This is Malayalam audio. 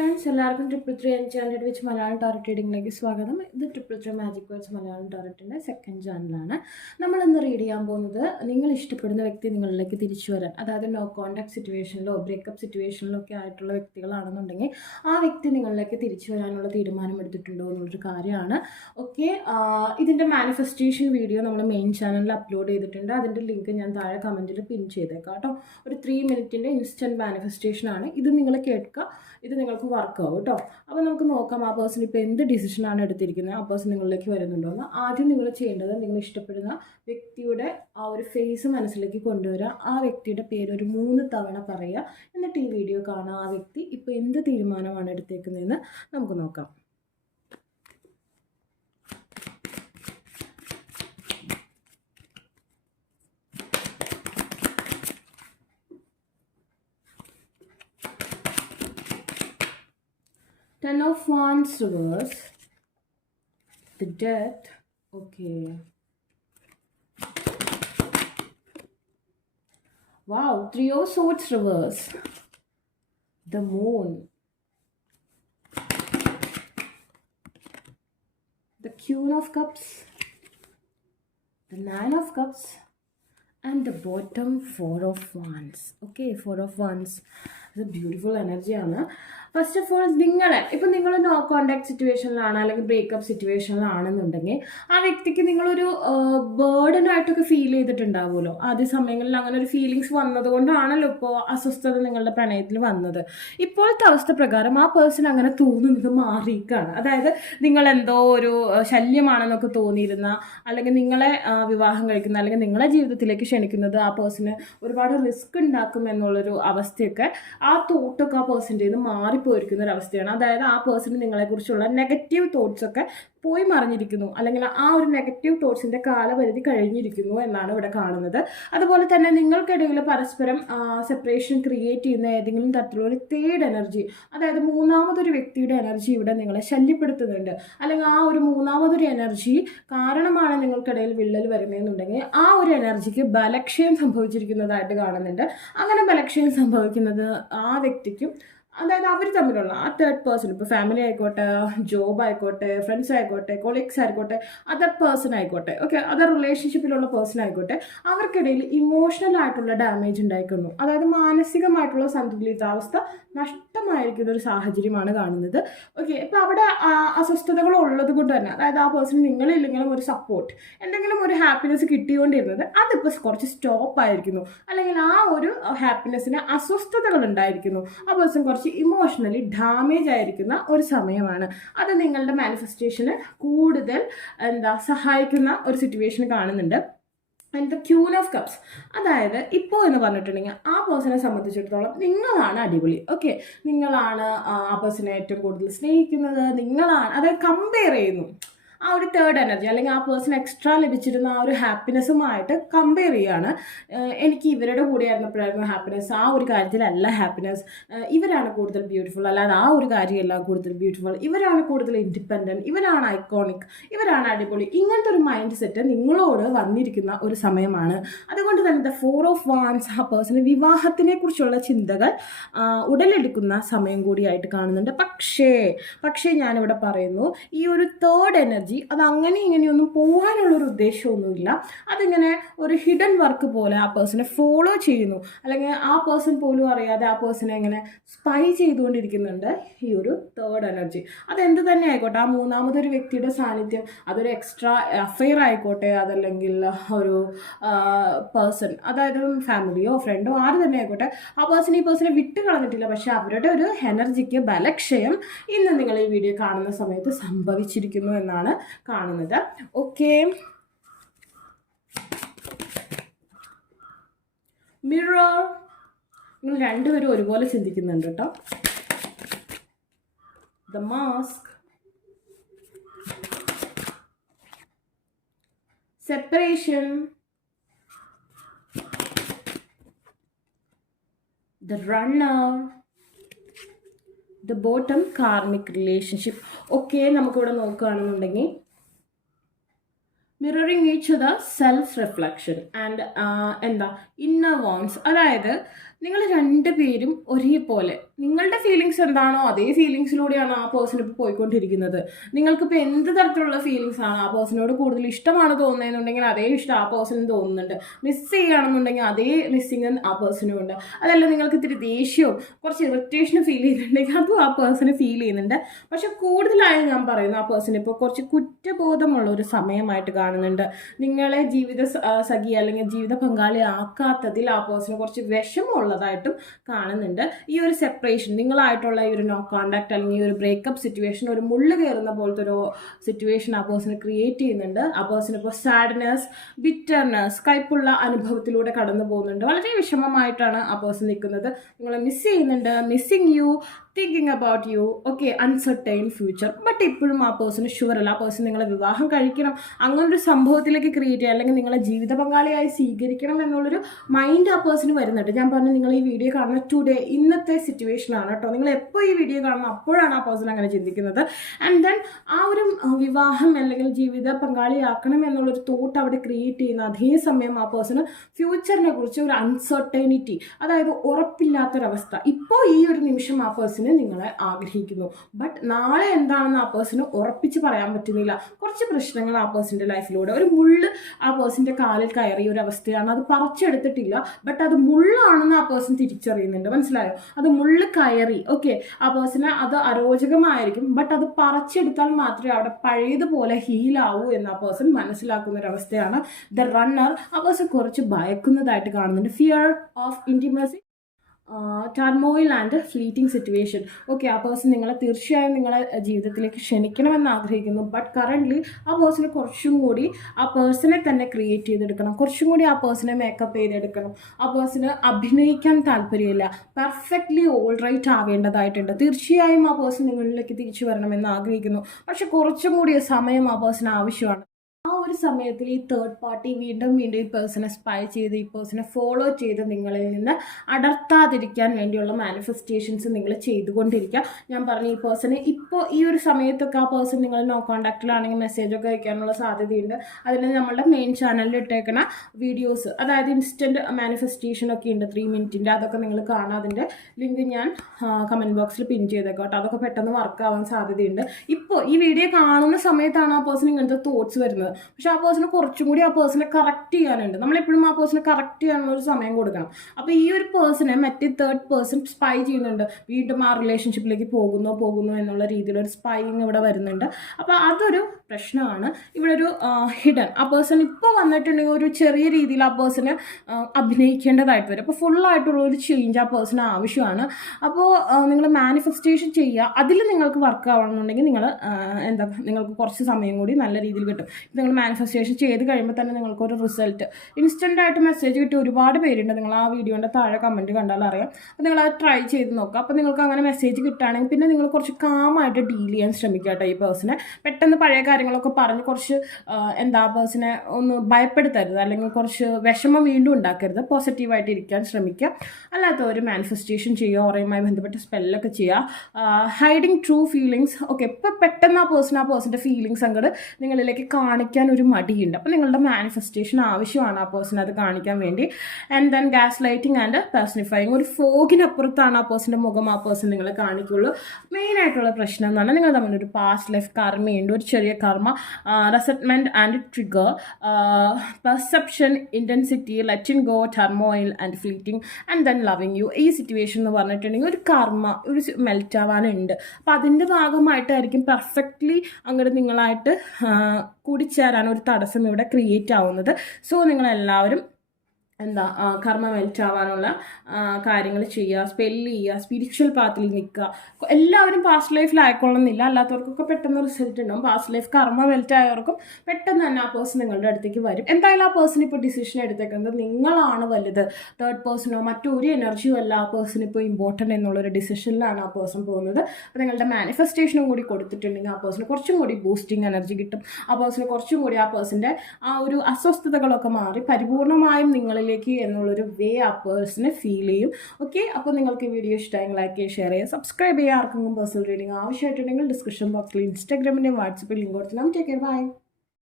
Okay. ഫ്രണ്ട്സ് എല്ലാവർക്കും ട്രിപ്പിൾ ത്രീ എൻ ചാനൽ വെച്ച് മലയാളം ടോറിറ്റ് റീഡിങ്ങിലേക്ക് സ്വാഗതം. ഇത് triple three magic words Malayalam ടോറിറ്റിന്റെ second ചാനലാണ് നമ്മൾ ഇന്ന് റീഡ് ചെയ്യാൻ പോകുന്നത് നിങ്ങൾ ഇഷ്ടപ്പെടുന്ന വ്യക്തി നിങ്ങളിലേക്ക് തിരിച്ചു വരാൻ അതായത് നോ കോൺടാക്ട് സിറ്റുവേഷനിലോ ബ്രേക്കപ്പ് സിറ്റുവേഷനിലോ ഒക്കെ ആയിട്ടുള്ള വ്യക്തികളാണെന്നുണ്ടെങ്കിൽ ആ വ്യക്തി നിങ്ങളിലേക്ക് തിരിച്ചു വരാനുള്ള തീരുമാനം എടുത്തിട്ടുണ്ടോ എന്നുള്ളൊരു കാര്യമാണ്. ഓക്കെ ഇതിന്റെ മാനിഫെസ്റ്റേഷൻ വീഡിയോ നമ്മൾ മെയിൻ ചാനലിൽ അപ്ലോഡ് ചെയ്തിട്ടുണ്ട്. അതിന്റെ ലിങ്ക് ഞാൻ താഴെ കമന്റിൽ പിൻ ചെയ്തേക്കാം കേട്ടോ. ഒരു ത്രീ മിനിറ്റിന്റെ ഇൻസ്റ്റന്റ് മാനിഫെസ്റ്റേഷൻ ആണ്. ഇത് നിങ്ങൾ കേൾക്കുക. ഇത് നിങ്ങൾക്ക് വർക്ക് ആവും കേട്ടോ അപ്പോൾ നമുക്ക് നോക്കാം ആ പേഴ്സൺ ഇപ്പോൾ എന്ത് ഡിസിഷനാണ് എടുത്തിരിക്കുന്നത്? ആ പേഴ്സൺ നിങ്ങളിലേക്ക് വരുന്നുണ്ടോ? എന്ന് ആദ്യം നിങ്ങൾ ചെയ്യേണ്ടത് നിങ്ങൾ ഇഷ്ടപ്പെടുന്ന വ്യക്തിയുടെ ആ ഒരു ഫേസ് മനസ്സിലേക്ക് കൊണ്ടുവരിക. ആ വ്യക്തിയുടെ പേര് ഒരു മൂന്ന് തവണ പറയുക. എന്നിട്ട് ഈ വീഡിയോ കാണുക ആ വ്യക്തി ഇപ്പോൾ എന്ത് തീരുമാനമാണ് എടുത്തേക്കുന്നതെന്ന് നമുക്ക് നോക്കാം. Ten of Wands reverse. The death. Okay. Wow. Three of Swords reverse. The Moon. The Queen of Cups. The Nine of Cups and the bottom four of wands okay four of wands The beautiful energy Anna. First of all നിങ്ങൾ ഇപ്പം നിങ്ങൾ നോ കോണ്ടാക്ട് സിറ്റുവേഷനിലാണ് അല്ലെങ്കിൽ ബ്രേക്കപ്പ് സിറ്റുവേഷനിലാണെന്നുണ്ടെങ്കിൽ ആ വ്യക്തിക്ക് നിങ്ങളൊരു ബേർഡനായിട്ടൊക്കെ ഫീൽ ചെയ്തിട്ടുണ്ടാവുമല്ലോ. ആദ്യ സമയങ്ങളിൽ അങ്ങനെ ഒരു ഫീലിങ്സ് വന്നതുകൊണ്ടാണല്ലോ ഇപ്പോൾ അസ്വസ്ഥത നിങ്ങളുടെ പ്രണയത്തിൽ വന്നത്. ഇപ്പോഴത്തെ അവസ്ഥ പ്രകാരം ആ പേഴ്സൺ അങ്ങനെ തോന്നുന്നത് മാറിയിക്കാണ് അതായത് നിങ്ങൾ എന്തോ ഒരു ശല്യമാണെന്നൊക്കെ തോന്നിയിരുന്ന അല്ലെങ്കിൽ നിങ്ങളെ വിവാഹം കഴിക്കുന്ന അല്ലെങ്കിൽ നിങ്ങളെ ജീവിതത്തിലേക്ക് ക്ഷണിക്കുന്നത് ആ പേഴ്സണ് ഒരുപാട് റിസ്ക് ഉണ്ടാക്കും എന്നുള്ളൊരു അവസ്ഥയൊക്കെ ആ തോട്ടൊക്കെ ആ പേഴ്സന്റെ നിന്ന് മാറിപ്പോയിരിക്കുന്ന ഒരു അവസ്ഥയാണ് അതായത് ആ പേഴ്സണ് നിങ്ങളെക്കുറിച്ചുള്ള നെഗറ്റീവ് തോട്ട്സ് ഒക്കെ പോയി മറിഞ്ഞിരിക്കുന്നു. അല്ലെങ്കിൽ ആ ഒരു നെഗറ്റീവ് തോട്ട്സിന്റെ കാലപരിധി കഴിഞ്ഞിരിക്കുന്നു എന്നാണ് ഇവിടെ കാണുന്നത്. അതുപോലെ തന്നെ നിങ്ങൾക്കിടയിൽ പരസ്പരം സെപ്പറേഷൻ ക്രിയേറ്റ് ചെയ്യുന്ന ഏതെങ്കിലും തരത്തിലുള്ള ഒരു തേർഡ് എനർജി അതായത് മൂന്നാമതൊരു വ്യക്തിയുടെ എനർജി ഇവിടെ നിങ്ങളെ ശല്യപ്പെടുത്തുന്നുണ്ട്. അല്ലെങ്കിൽ ആ ഒരു മൂന്നാമതൊരു എനർജി കാരണമാണ് നിങ്ങൾക്കിടയിൽ വിള്ളൽ വരുന്നതെന്നുണ്ടെങ്കിൽ ആ ഒരു എനർജിക്ക് ബലക്ഷയം സംഭവിച്ചിരിക്കുന്നതായിട്ട് കാണുന്നുണ്ട്. അങ്ങനെ ബലക്ഷയം സംഭവിക്കുന്നത് ആ വ്യക്തിക്കും അതായത് അവർ തമ്മിലുള്ള ആ തേർഡ് പേഴ്സൺ ഇപ്പോൾ ഫാമിലി ആയിക്കോട്ടെ ജോബ് ആയിക്കോട്ടെ ഫ്രണ്ട്സ് ആയിക്കോട്ടെ കൊളീഗ്സ് ആയിക്കോട്ടെ അതർ പേഴ്സൺ ആയിക്കോട്ടെ ഓക്കെ അതർ റിലേഷൻഷിപ്പിലുള്ള പേഴ്സൺ ആയിക്കോട്ടെ അവർക്കിടയിൽ ഇമോഷണൽ ആയിട്ടുള്ള ഡാമേജ് ഉണ്ടായിക്കുന്നു അതായത് മാനസികമായിട്ടുള്ള സന്തുലിതാവസ്ഥ നഷ്ടമായിരിക്കുന്ന ഒരു സാഹചര്യമാണ് കാണുന്നത്. ഓക്കെ ഇപ്പം അവിടെ അസ്വസ്ഥതകൾ ഉള്ളത് കൊണ്ട് തന്നെ അതായത് ആ പേഴ്സൺ നിങ്ങളില്ലെങ്കിലും ഒരു സപ്പോർട്ട് എന്തെങ്കിലും ഒരു ഹാപ്പിനെസ് കിട്ടിക്കൊണ്ടിരുന്നത് അതിപ്പോൾ കുറച്ച് സ്റ്റോപ്പ് ആയിരിക്കുന്നു. അല്ലെങ്കിൽ ആ ഒരു ഹാപ്പിനെസ്സിന് അസ്വസ്ഥതകൾ ഉണ്ടായിരിക്കുന്നു. ആ പേഴ്സൺ കുറച്ച് ഇമോഷണലി ഡാമേജ് ആയിരിക്കുന്ന ഒരു സമയമാണ്. അത് നിങ്ങളുടെ മാനിഫെസ്റ്റേഷന് കൂടുതൽ എന്താ സഹായിക്കുന്ന ഒരു സിറ്റുവേഷൻ കാണുന്നുണ്ട്. And the queen of cups അതായത് ഇപ്പോൾ എന്ന് പറഞ്ഞിട്ടുണ്ടെങ്കിൽ ആ പേഴ്സണെ സംബന്ധിച്ചിടത്തോളം നിങ്ങളാണ് അടിപൊളി. ഓക്കെ നിങ്ങളാണ് ആ പേഴ്സണെ ഏറ്റവും കൂടുതൽ സ്നേഹിക്കുന്നത്. നിങ്ങളാണ് അതായത് കമ്പയർ ചെയ്യുന്നു. ആ ഒരു തേർഡ് എനർജി അല്ലെങ്കിൽ ആ പേഴ്സൺ എക്സ്ട്രാ ലഭിച്ചിരുന്ന ആ ഒരു ഹാപ്പിനെസ്സുമായിട്ട് കമ്പയർ ചെയ്യുകയാണ് എനിക്ക് ഇവരുടെ കൂടെ ആയിരുന്നപ്പോഴായിരുന്നു ഹാപ്പിനെസ് ആ ഒരു കാര്യത്തിലല്ല ഹാപ്പിനെസ് ഇവരാണ് കൂടുതൽ ബ്യൂട്ടിഫുൾ അല്ലാതെ ആ ഒരു കാര്യമല്ല കൂടുതൽ ബ്യൂട്ടിഫുൾ ഇവരാണ് കൂടുതൽ ഇൻഡിപെൻഡന്റ് ഇവരാണ് ഐക്കോണിക് ഇവരാണ് അടിപൊളി. ഇങ്ങനത്തെ ഒരു മൈൻഡ് സെറ്റ് നിങ്ങളോട് വന്നിരിക്കുന്ന ഒരു സമയമാണ്. അതുകൊണ്ട് തന്നെ ദ ഫോർ ഓഫ് വാൻസ് ആ പേഴ്സണ് വിവാഹത്തിനെ കുറിച്ചുള്ള ചിന്തകൾ ഉടലെടുക്കുന്ന സമയം കൂടിയായിട്ട് കാണുന്നുണ്ട്. പക്ഷേ പക്ഷേ ഞാനിവിടെ പറയുന്നു ഈ ഒരു തേർഡ് എനർജി അത് അങ്ങനെ ഇങ്ങനെയൊന്നും പോകാനുള്ളൊരു ഉദ്ദേശമൊന്നുമില്ല. അതിങ്ങനെ ഒരു ഹിഡൻ വർക്ക് പോലെ ആ പേഴ്സണെ ഫോളോ ചെയ്യുന്നു. അല്ലെങ്കിൽ ആ പേഴ്സൺ പോലും അറിയാതെ ആ പേഴ്സണെ ഇങ്ങനെ സ്പൈ ചെയ്തുകൊണ്ടിരിക്കുന്നുണ്ട് ഈ ഒരു തേർഡ് എനർജി അതെന്ത് തന്നെ ആയിക്കോട്ടെ ആ മൂന്നാമതൊരു വ്യക്തിയുടെ സാന്നിധ്യം അതൊരു എക്സ്ട്രാ അഫെയർ ആയിക്കോട്ടെ അതല്ലെങ്കിൽ ഒരു പേഴ്സൺ അതായത് ഫാമിലിയോ ഫ്രണ്ടോ ആര് തന്നെ ആയിക്കോട്ടെ ആ പേഴ്സൺ ഈ പേഴ്സണെ വിട്ട് കളഞ്ഞിട്ടില്ല. പക്ഷേ അവരുടെ ഒരു എനർജിക്ക് ബലക്ഷയം ഇന്ന് നിങ്ങൾ ഈ വീഡിയോ കാണുന്ന സമയത്ത് സംഭവിച്ചിരിക്കുന്നു എന്നാണ് കാണുന്നത്. ഓക്കെ മിറർ നിങ്ങൾ രണ്ടുപേരും ഒരുപോലെ ചിന്തിക്കുന്നുണ്ട് കേട്ടോ. The mask separation the runner the bottom karmic relationship ഒക്കെ നമുക്കിവിടെ നോക്കുകയാണെന്നുണ്ടെങ്കിൽ mirroring each the self reflection and എന്താ? ഇന്നർ വോൺസ് അതായത് നിങ്ങൾ രണ്ടുപേരും ഒരേപോലെ നിങ്ങളുടെ ഫീലിങ്സ് എന്താണോ അതേ ഫീലിങ്സിലൂടെയാണ് ആ പേഴ്സൺ ഇപ്പോൾ പോയിക്കൊണ്ടിരിക്കുന്നത്. നിങ്ങൾക്കിപ്പോൾ എന്ത് തരത്തിലുള്ള ഫീലിങ്സ് ആണ് ആ പേഴ്സണോട് കൂടുതൽ ഇഷ്ടമാണ് തോന്നുന്നതെന്നുണ്ടെങ്കിൽ അതേ ഇഷ്ടം ആ പേഴ്സണിന് തോന്നുന്നുണ്ട്. മിസ് ചെയ്യുകയാണെന്നുണ്ടെങ്കിൽ അതേ മിസ്സിങ് ആ പേഴ്സണും ഉണ്ട്. അതല്ല നിങ്ങൾക്ക് ഇത്തിരി ദേഷ്യവും കുറച്ച് ഇറിറ്റേഷനും ഫീൽ ചെയ്യുന്നുണ്ടെങ്കിൽ അതും ആ പേഴ്സണ് ഫീൽ ചെയ്യുന്നുണ്ട്. പക്ഷെ കൂടുതലായും ഞാൻ പറയുന്നു ആ പേഴ്സൺ ഇപ്പോൾ കുറച്ച് കുറ്റബോധമുള്ള ഒരു സമയമായിട്ട് കാണുന്നുണ്ട്. നിങ്ങളെ ജീവിത സഖി അല്ലെങ്കിൽ ജീവിത പങ്കാളി ആക്കാത്തതിൽ ആ പേഴ്സണ് കുറച്ച് വിഷമമുള്ളതായിട്ടും കാണുന്നുണ്ട്. ഈ ഒരു സെപ്പറേഷൻ നിങ്ങളായിട്ടുള്ള ഈ ഒരു നോ കോണ്ടാക്ട് അല്ലെങ്കിൽ ഒരു ബ്രേക്കപ്പ് സിറ്റുവേഷൻ ഒരു മുള്ളു കയറുന്ന പോലത്തെ ഒരു സിറ്റുവേഷൻ ആ പേഴ്സണെ ക്രിയേറ്റ് ചെയ്യുന്നുണ്ട്. ആ പേഴ്സൺ ഇപ്പോൾ സാഡ്നെസ് ബിറ്റർനെസ് കയ്പുള്ള അനുഭവത്തിലൂടെ കടന്നു പോകുന്നുണ്ട് വളരെ വിഷമമായിട്ടാണ് ആ പേഴ്സൺ നിൽക്കുന്നത്. നിങ്ങളെ മിസ് ചെയ്യുന്നുണ്ട്. Missing you thinking about you okay uncertain future but ഇപ്പോഴും ആ പേഴ്സണ് ഷുവർ അല്ല. ആ പേഴ്സൺ നിങ്ങളെ വിവാഹം കഴിക്കണം. അങ്ങനൊരു സംഭവത്തിലേക്ക് ക്രിയേറ്റ് ചെയ്യുക. അല്ലെങ്കിൽ നിങ്ങളെ ജീവിത പങ്കാളിയായി സ്വീകരിക്കണം എന്നുള്ളൊരു മൈൻഡ് ആ പേഴ്സൺ വരുന്നുണ്ട്. ഞാൻ പറഞ്ഞു നിങ്ങൾ ഈ വീഡിയോ കാണുന്ന ടുഡേ ഇന്നത്തെ സിറ്റുവേഷനാണ് കേട്ടോ നിങ്ങൾ എപ്പോൾ ഈ വീഡിയോ കാണുന്നു അപ്പോഴാണ് ആ പേഴ്സൺ അങ്ങനെ ചിന്തിക്കുന്നത്. ആൻഡ് ദെൻ ആ ഒരു വിവാഹം അല്ലെങ്കിൽ ജീവിത പങ്കാളിയാക്കണം എന്നുള്ളൊരു തോട്ട് അവിടെ ക്രിയേറ്റ് ചെയ്യുന്ന അതേ സമയം ആ പേഴ്സണ് ഫ്യൂച്ചറിനെ കുറിച്ച് ഒരു അൺസർട്ടൈനിറ്റി അതായത് ഉറപ്പില്ലാത്തൊരവസ്ഥ. ഇപ്പോൾ ഈ ഒരു നിമിഷം ആ പേഴ്സണ് നിങ്ങളെ ആഗ്രഹിക്കുന്നു. ബട്ട് നാളെ എന്താണെന്ന് ആ പേഴ്സണ് ഉറപ്പിച്ച് പറയാൻ പറ്റുന്നില്ല. കുറച്ച് പ്രശ്നങ്ങൾ ആ പേഴ്സന്റെ ലൈഫിലൂടെ. ഒരു മുള്ള് ആ പേഴ്സന്റെ കാലിൽ കയറിയ ഒരു അവസ്ഥയാണ്. അത് പറിച്ചെടുത്തിട്ടില്ല. ബട്ട് അത് മുള്ളാണെന്ന് ആ പേഴ്സൺ തിരിച്ചറിയുന്നുണ്ട്. മനസ്സിലായോ? അത് മുള്ള് കയറി. ഓക്കെ ആ പേഴ്സണ് അത് അരോചകമായിരിക്കും. ബട്ട് അത് പറിച്ചെടുത്താൽ മാത്രമേ അവിടെ പഴയതുപോലെ ഹീലാവൂ എന്ന് ആ പേഴ്സൺ മനസ്സിലാക്കുന്ന ഒരു അവസ്ഥയാണ് ദ റണ്ണർ ആ പേഴ്സൺ കുറച്ച് ഭയക്കുന്നതായിട്ട് കാണുന്നുണ്ട്. Fear of intimacy turmoil and fleeting situation okay ആ പേഴ്സൺ നിങ്ങളെ തീർച്ചയായും നിങ്ങളെ ജീവിതത്തിലേക്ക് ക്ഷണിക്കണമെന്ന് ആഗ്രഹിക്കുന്നു. ബട്ട് കറന്റ്ലി ആ പേഴ്സണെ കുറച്ചും കൂടി ആ പേഴ്സണെ തന്നെ ക്രിയേറ്റ് ചെയ്തെടുക്കണം. കുറച്ചും കൂടി ആ പേഴ്സണെ മേക്കപ്പ് ചെയ്തെടുക്കണം. ആ പേഴ്സണ് അഭിനയിക്കാൻ താല്പര്യമില്ല. പെർഫെക്റ്റ്ലി ഓൾ റൈറ്റ് ആവേണ്ടതായിട്ടുണ്ട്. തീർച്ചയായും ആ പേഴ്സൺ നിങ്ങളിലേക്ക് തിരിച്ചു വരണമെന്ന് ആഗ്രഹിക്കുന്നു. പക്ഷെ കുറച്ചും കൂടി സമയം ആ പേഴ്സൺ ആവശ്യമാണ്. ആ ഒരു സമയത്തിൽ ഈ തേർഡ് പാർട്ടി വീണ്ടും വീണ്ടും ഈ പേഴ്സണെ സ്പൈ ചെയ്ത് ഈ പേഴ്സണെ ഫോളോ ചെയ്ത് നിങ്ങളിൽ നിന്ന് അടർത്താതിരിക്കാൻ വേണ്ടിയുള്ള മാനിഫെസ്റ്റേഷൻസ് നിങ്ങൾ ചെയ്തുകൊണ്ടിരിക്കുക. ഞാൻ പറഞ്ഞു ഈ പേഴ്സണെ ഇപ്പോൾ ഈ ഒരു സമയത്തൊക്കെ ആ പേഴ്സൺ നിങ്ങൾ നോ കോൺടാക്റ്റിലാണെങ്കിൽ മെസ്സേജൊക്കെ അയക്കാനുള്ള സാധ്യതയുണ്ട്. അതിന് നമ്മളുടെ മെയിൻ ചാനലിൽ ഇട്ടേക്കണ വീഡിയോസ് അതായത് ഇൻസ്റ്റന്റ് മാനിഫെസ്റ്റേഷൻ ഒക്കെ ഉണ്ട് ത്രീ മിനിറ്റിന്റെ അതൊക്കെ നിങ്ങൾ കാണാം. അതിന്റെ ലിങ്ക് ഞാൻ കമന്റ് ബോക്സിൽ പിൻ ചെയ്തേക്കാം കേട്ടോ. അതൊക്കെ പെട്ടെന്ന് വർക്ക് ആവാൻ സാധ്യതയുണ്ട്. ഇപ്പോൾ ഈ വീഡിയോ കാണുന്ന സമയത്താണ് ആ പേഴ്സൺ ഇങ്ങനത്തെ തോട്ട്സ് വരുന്നത്. പക്ഷെ ആ പേഴ്സണെ കുറച്ചും കൂടി ആ പേഴ്സണെ കറക്റ്റ് ചെയ്യാനുണ്ട്. നമ്മളെപ്പോഴും ആ പേഴ്സണെ കറക്റ്റ് ചെയ്യാനുള്ള ഒരു സമയം കൊടുക്കണം. അപ്പോൾ ഈ ഒരു പേഴ്സണെ മറ്റേ തേർഡ് പേഴ്സൺ സ്പൈ ചെയ്യുന്നുണ്ട്. വീണ്ടും ആ റിലേഷൻഷിപ്പിലേക്ക് പോകുന്നോ പോകുന്നോ എന്നുള്ള രീതിയിലൊരു സ്പൈങ് ഇവിടെ വരുന്നുണ്ട്. അപ്പോൾ അതൊരു പ്രശ്നമാണ്. ഇവിടെ ഒരു ഹിഡൻ ആ പേഴ്സൺ ഇപ്പോൾ വന്നിട്ടുണ്ടെങ്കിൽ ഒരു ചെറിയ രീതിയിൽ ആ പേഴ്സണ് അഭിനയിക്കേണ്ടതായിട്ട് വരും. അപ്പോൾ ഫുള്ളായിട്ടുള്ള ഒരു ചേഞ്ച് ആ പേഴ്സണ് ആവശ്യമാണ്. അപ്പോൾ നിങ്ങൾ മാനിഫെസ്റ്റേഷൻ ചെയ്യുക. അതിൽ നിങ്ങൾക്ക് വർക്ക് ആവണമെന്നുണ്ടെങ്കിൽ നിങ്ങൾ എന്താ നിങ്ങൾക്ക് കുറച്ച് സമയം കൂടി നല്ല രീതിയിൽ കിട്ടും. നിങ്ങൾ മാനിഫെസ്റ്റേഷൻ ചെയ്ത് കഴിയുമ്പോൾ തന്നെ നിങ്ങൾക്ക് ഒരു റിസൾട്ട് ഇൻസ്റ്റന്റ് ആയിട്ട് മെസ്സേജ് കിട്ടി ഒരുപാട് പേരുണ്ട്. നിങ്ങൾ ആ വീഡിയോന്റെ താഴെ കമന്റ് കണ്ടാൽ അറിയാം. അപ്പോൾ നിങ്ങൾ അത് ട്രൈ ചെയ്ത് നോക്കുക. അപ്പോൾ നിങ്ങൾക്ക് അങ്ങനെ മെസ്സേജ് കിട്ടുകയാണെങ്കിൽ പിന്നെ നിങ്ങൾ കുറച്ച് കാമായിട്ട് ഡീൽ ചെയ്യാൻ ശ്രമിക്കുക കേട്ടോ ഈ പേഴ്സണെ പെട്ടെന്ന് പഴയ കാര്യങ്ങളൊക്കെ പറഞ്ഞ് കുറച്ച് എന്താ പേഴ്സിനെ ഒന്ന് ഭയപ്പെടുത്തരുത്. അല്ലെങ്കിൽ കുറച്ച് വിഷമം വീണ്ടും ഉണ്ടാക്കരുത്. പോസിറ്റീവായിട്ട് ഇരിക്കാൻ ശ്രമിക്കുക. അല്ലാത്ത ഒരു മാനിഫെസ്റ്റേഷൻ ചെയ്യുക ഓറയുമായി ബന്ധപ്പെട്ട സ്പെല്ലൊക്കെ ചെയ്യുക. ഹൈഡിങ് ട്രൂ ഫീലിങ്സ് ഓക്കെ ഇപ്പം പെട്ടെന്ന് ആ പേഴ്സൺ ആ പേഴ്സന്റെ ഫീലിങ്സ് അങ്ങോട്ട് നിങ്ങളിലേക്ക് കാണിക്കാൻ ഒരു മടിയുണ്ട്. അപ്പം നിങ്ങളുടെ മാനിഫെസ്റ്റേഷൻ ആവശ്യമാണ് ആ പേഴ്സൺ അത് കാണിക്കാൻ വേണ്ടി. And then gaslighting and personifying ഒരു ഫോഗിനപ്പുറത്താണ് ആ പേഴ്സന്റെ മുഖം ആ പേഴ്സൺ നിങ്ങളെ കാണിക്കുള്ളൂ. മെയിനായിട്ടുള്ള പ്രശ്നം എന്ന് പറഞ്ഞാൽ നിങ്ങൾ തമ്മിൽ ഒരു പാസ്റ്റ് ലൈഫ് കർമ്മയുണ്ട്. ഒരു ചെറിയ karma resentment and trigger perception intensity letting go turmoil and fleeting and then loving you ഈ സിറ്റുവേഷൻ എന്ന് പറഞ്ഞിട്ടുണ്ടെങ്കിൽ ഒരു കർമ്മ ഒരു മെൽറ്റ് ആവാനുണ്ട് അപ്പോൾ അതിന്റെ ഭാഗമായിട്ടായിരിക്കും പെർഫെക്റ്റ്ലി അങ്ങോട്ട് നിങ്ങളായിട്ട് കൂടിച്ചേരാൻ ഒരു തടസ്സം ഇവിടെ ക്രിയേറ്റ് ആവുന്നത്. സോ നിങ്ങളെല്ലാവരും എന്താ കർമ്മ മെൽറ്റ് ആവാനുള്ള കാര്യങ്ങൾ ചെയ്യുക സ്പെല്ല് ചെയ്യുക സ്പിരിച്വൽ പാത്തിൽ നിൽക്കുക. എല്ലാവരും പാസ്റ്റ് ലൈഫിൽ ആയിക്കൊള്ളുന്നില്ല. അല്ലാത്തവർക്കൊക്കെ പെട്ടെന്ന് റിസൾട്ട് ഉണ്ടാവും. പാസ്റ്റ് ലൈഫ് കർമ്മ മെൽറ്റ് ആയവർക്കും പെട്ടെന്ന് തന്നെ ആ പേഴ്സൺ നിങ്ങളുടെ അടുത്തേക്ക് വരും. എന്തായാലും ആ പേഴ്സൺ ഇപ്പോൾ ഡിസിഷൻ എടുത്തേക്കുന്നത് നിങ്ങളാണ് വലുത്. തേർഡ് പേഴ്സണോ മറ്റൊരു എനർജിയോ അല്ല ആ പേഴ്സൺ ഇപ്പോൾ ഇമ്പോർട്ടന്റ് എന്നുള്ളൊരു ഡിസിഷനിലാണ് ആ പേഴ്സൺ പോകുന്നത്. അപ്പോൾ നിങ്ങളുടെ മാനിഫെസ്റ്റേഷനും കൂടി കൊടുത്തിട്ടുണ്ടെങ്കിൽ ആ പേഴ്സണ് കുറച്ചും കൂടി ബൂസ്റ്റിംഗ് എനർജി കിട്ടും. ആ പേഴ്സണ് കുറച്ചും കൂടി ആ പേഴ്സന്റെ ആ ഒരു അസ്വസ്ഥതകളൊക്കെ മാറി പരിപൂർണമായും നിങ്ങളിലേക്ക് എന്നുള്ളൊരു വേ ആ പേഴ്സണ് ഫീൽ ചെയ്യും. ഓക്കെ അപ്പോൾ നിങ്ങൾക്ക് ഈ വീഡിയോ ഇഷ്ടമായി ലൈക്ക് ചെയ്യുക ഷെയർ ചെയ്യുക സബ്സ്ക്രൈബ് ചെയ്യുക. ആർക്കെങ്കിലും പേഴ്സണൽ റീഡിംഗ് ആവശ്യമായിട്ടുണ്ടെങ്കിൽ ഡിസ്ക്രിപ്ഷൻ ബോക്സിൽ ഇൻസ്റ്റാഗ്രാമിന്റെയും വാട്സപ്പിൽ ലിങ്ക് കൊടുത്തു നമുക്ക് ടേക്ക് ബൈ